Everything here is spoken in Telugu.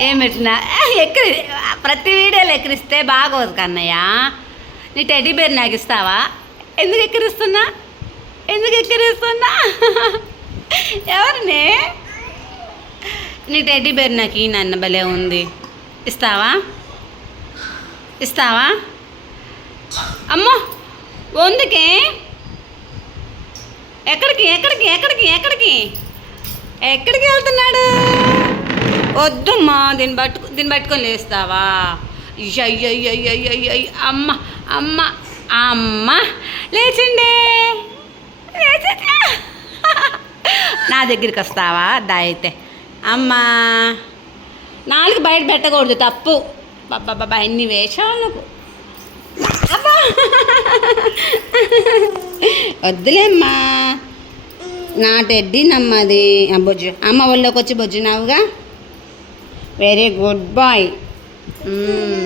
ఏం పెట్టినా ఎక్కిరి. ప్రతి వీడియోలో ఎక్కిరిస్తే బాగోదు కన్నయ్య. నీ టెడ్డీ బేర్ నాకు ఇస్తావా? ఎందుకు ఎక్కిరిస్తున్నా? ఎందుకు ఎక్కిరిస్తున్నా? ఎవరిని? నీ టెడ్డీ బేర్ నాకు ఈ నన్న భలే ఉంది. ఇస్తావా? ఇస్తావా? అమ్మో! వందుకే ఎక్కడికి ఎక్కడికి ఎక్కడికి ఎక్కడికి? ఎక్కడికి వెళ్తున్నాడు? వద్దమ్మా దీన్ని పట్టుకు దీన్ని పట్టుకొని లేస్తావా? అయ్యయ్యయ్యయ్యయ్య అమ్మ అమ్మ అమ్మ లేచిండే నా దగ్గరికి వస్తావా దా అయితే అమ్మా నాలుగు బయట పెట్టకూడదు తప్పు బాబా ఎన్ని వేషాలు నువ్వు అబ్బా వద్దులేమ్మా నా టెడ్డీ నమ్మది ఆ బొజ్జు అమ్మ ఒళ్ళోకి వచ్చి బొజ్జునావుగా very good boy. Hmm.